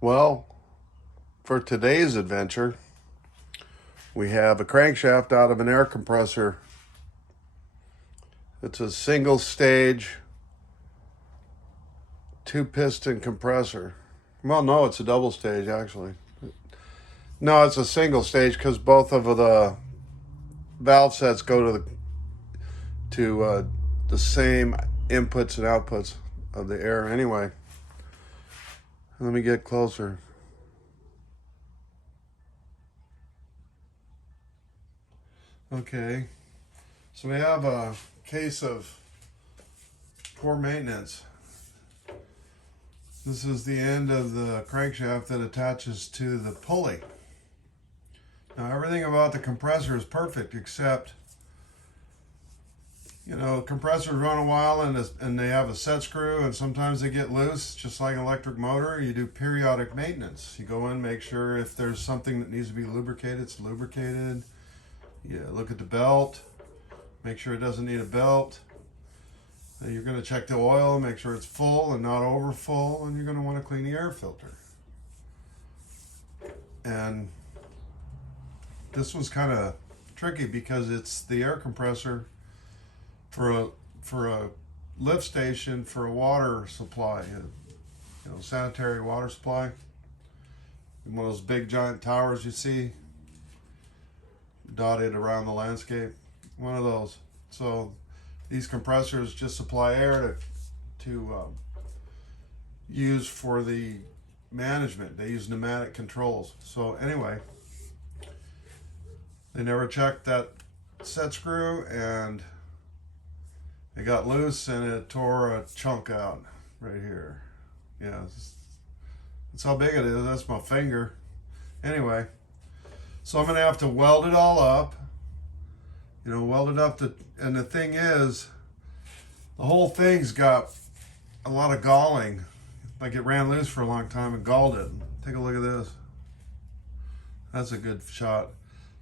Well, for today's adventure, we have a crankshaft out of an air compressor. It's a single stage, two piston compressor. Well, no, it's a double stage actually. No, it's a single stage because both of the valve sets go to the same inputs and outputs of the air anyway. Let me get closer. Okay, so we have a case of poor maintenance. This is the end of the crankshaft that attaches to the pulley. Now everything about the compressor is perfect except, compressors run a while and they have a set screw and sometimes they get loose, just like an electric motor. You do periodic maintenance. You go in, make sure if there's something that needs to be lubricated, it's lubricated. You look at the belt, make sure it doesn't need a belt. And you're going to check the oil, make sure it's full and not over full, and you're going to want to clean the air filter. And this was kind of tricky because it's the air compressor for a lift station for a water supply, sanitary water supply. And one of those big giant towers you see dotted around the landscape, one of those. So these compressors just supply air to use for the management. They use pneumatic controls. So anyway, they never checked that set screw and it got loose and it tore a chunk out right here. Yeah, that's how big it is. That's my finger. Anyway, so I'm gonna have to weld it all up. Weld it up and the thing is, the whole thing's got a lot of galling. Like it ran loose for a long time and galled it. Take a look at this. That's a good shot.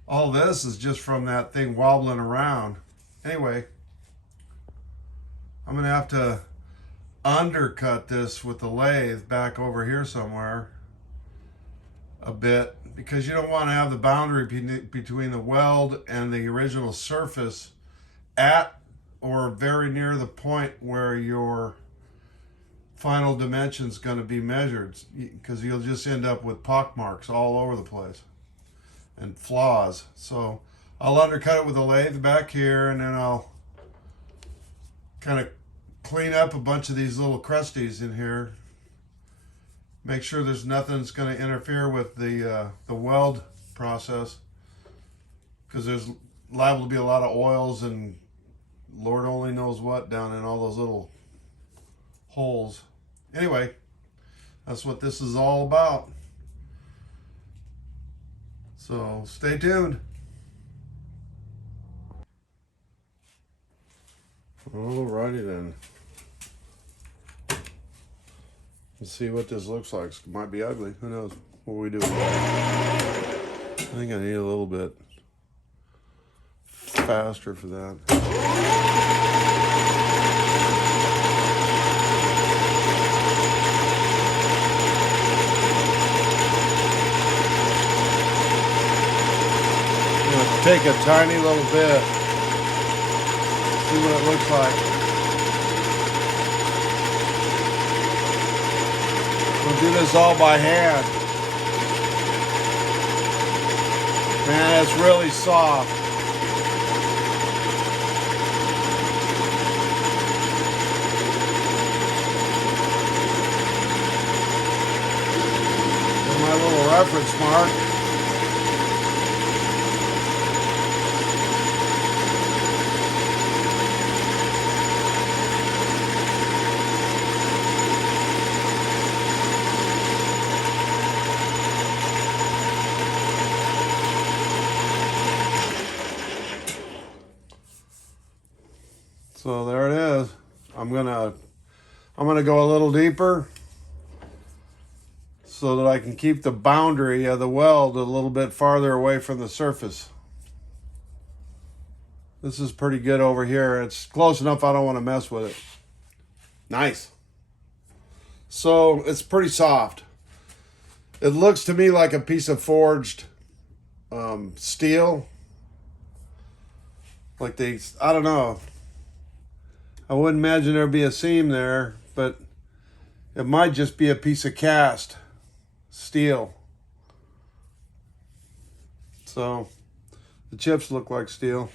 All this is just from that thing wobbling around. Anyway, I'm gonna have to undercut this with the lathe back over here somewhere a bit, because you don't want to have the boundary between the weld and the original surface at or very near the point where your final dimension's going to be measured, because you'll just end up with pock marks all over the place and flaws. So I'll undercut it with a lathe back here, and then I'll kind of clean up a bunch of these little crusties in here. Make sure there's nothing that's going to interfere with the weld process, because there's liable to be a lot of oils and Lord only knows what down in all those little holes. Anyway, that's what this is all about. So stay tuned. Alrighty then. Let's see what this looks like. It might be ugly. Who knows? What do we do? I think I need a little bit faster for that. I'm going to take a tiny little bit, see what it looks like. We'll do this all by hand. Man, it's really soft. There's my little reference mark. So there it is. I'm gonna go a little deeper so that I can keep the boundary of the weld a little bit farther away from the surface. This is pretty good over here. It's close enough I don't want to mess with it. Nice. So it's pretty soft. It looks to me like a piece of forged steel. Like I don't know. I wouldn't imagine there'd be a seam there, but it might just be a piece of cast steel. So the chips look like steel.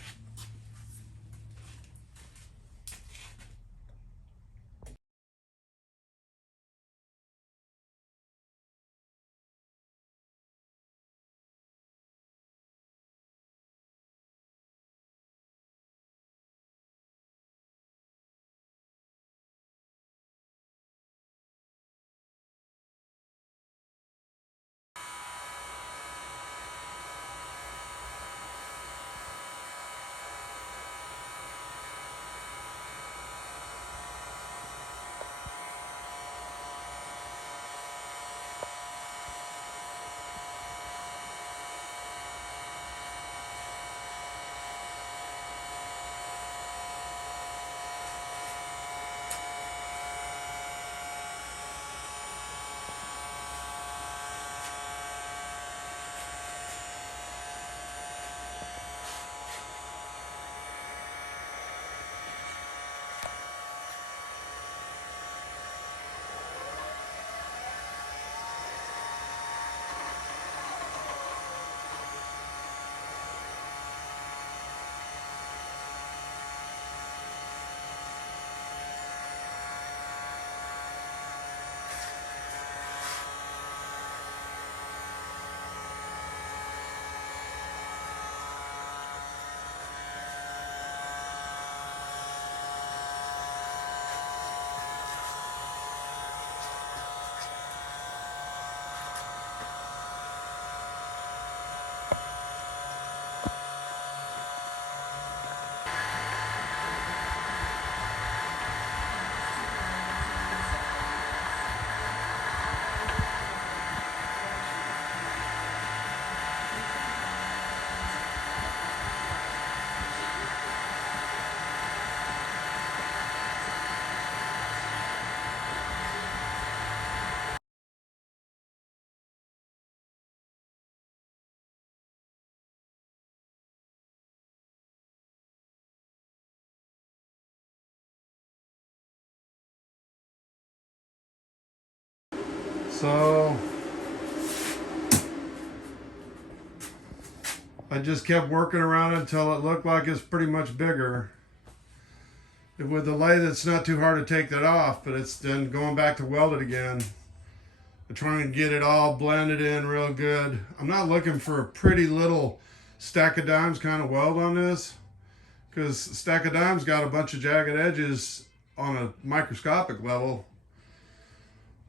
So I just kept working around until it looked like it's pretty much bigger. With the lathe, it's not too hard to take that off, but it's then going back to weld it again. I'm trying to get it all blended in real good. I'm not looking for a pretty little stack of dimes kind of weld on this, because stack of dimes got a bunch of jagged edges on a microscopic level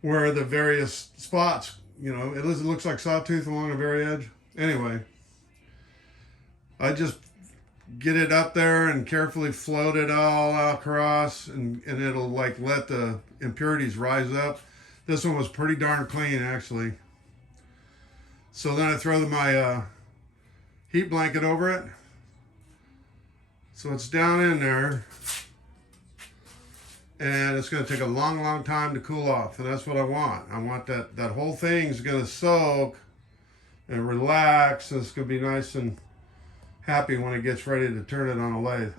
where the various spots, it looks like sawtooth along the very edge. Anyway, I just get it up there and carefully float it all across, and it'll like let the impurities rise up. This one was pretty darn clean, actually. So then I throw my heat blanket over it. So it's down in there, and it's going to take a long, long time to cool off, and that's what I want. I want that whole thing's going to soak and relax, and it's going to be nice and happy when it gets ready to turn it on a lathe.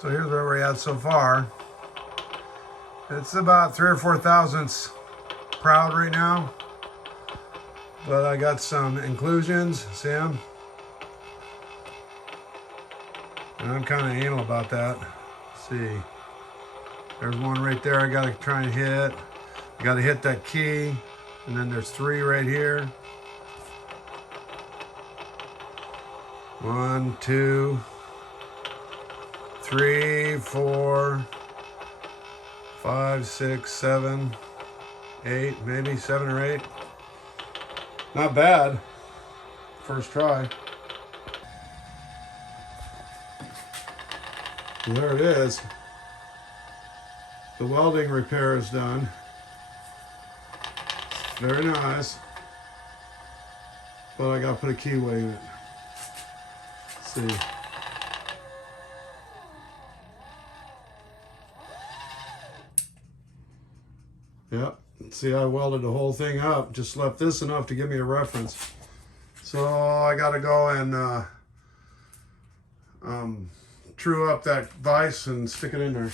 So here's where we're at so far. It's about 3 or 4 thousandths proud right now, but I got some inclusions, see them? And I'm kind of anal about that. Let's see, there's one right there I gotta try and hit. I gotta hit that key, and then there's 3 right here. 1, 2, 3, 4, 5, 6, 7, 8, maybe 7 or 8. Not bad. First try. And there it is. The welding repair is done. Very nice. But I gotta put a keyway in it. Let's see. Yep. See, I welded the whole thing up. Just left this enough to give me a reference. So I gotta go and true up that vise and stick it in there.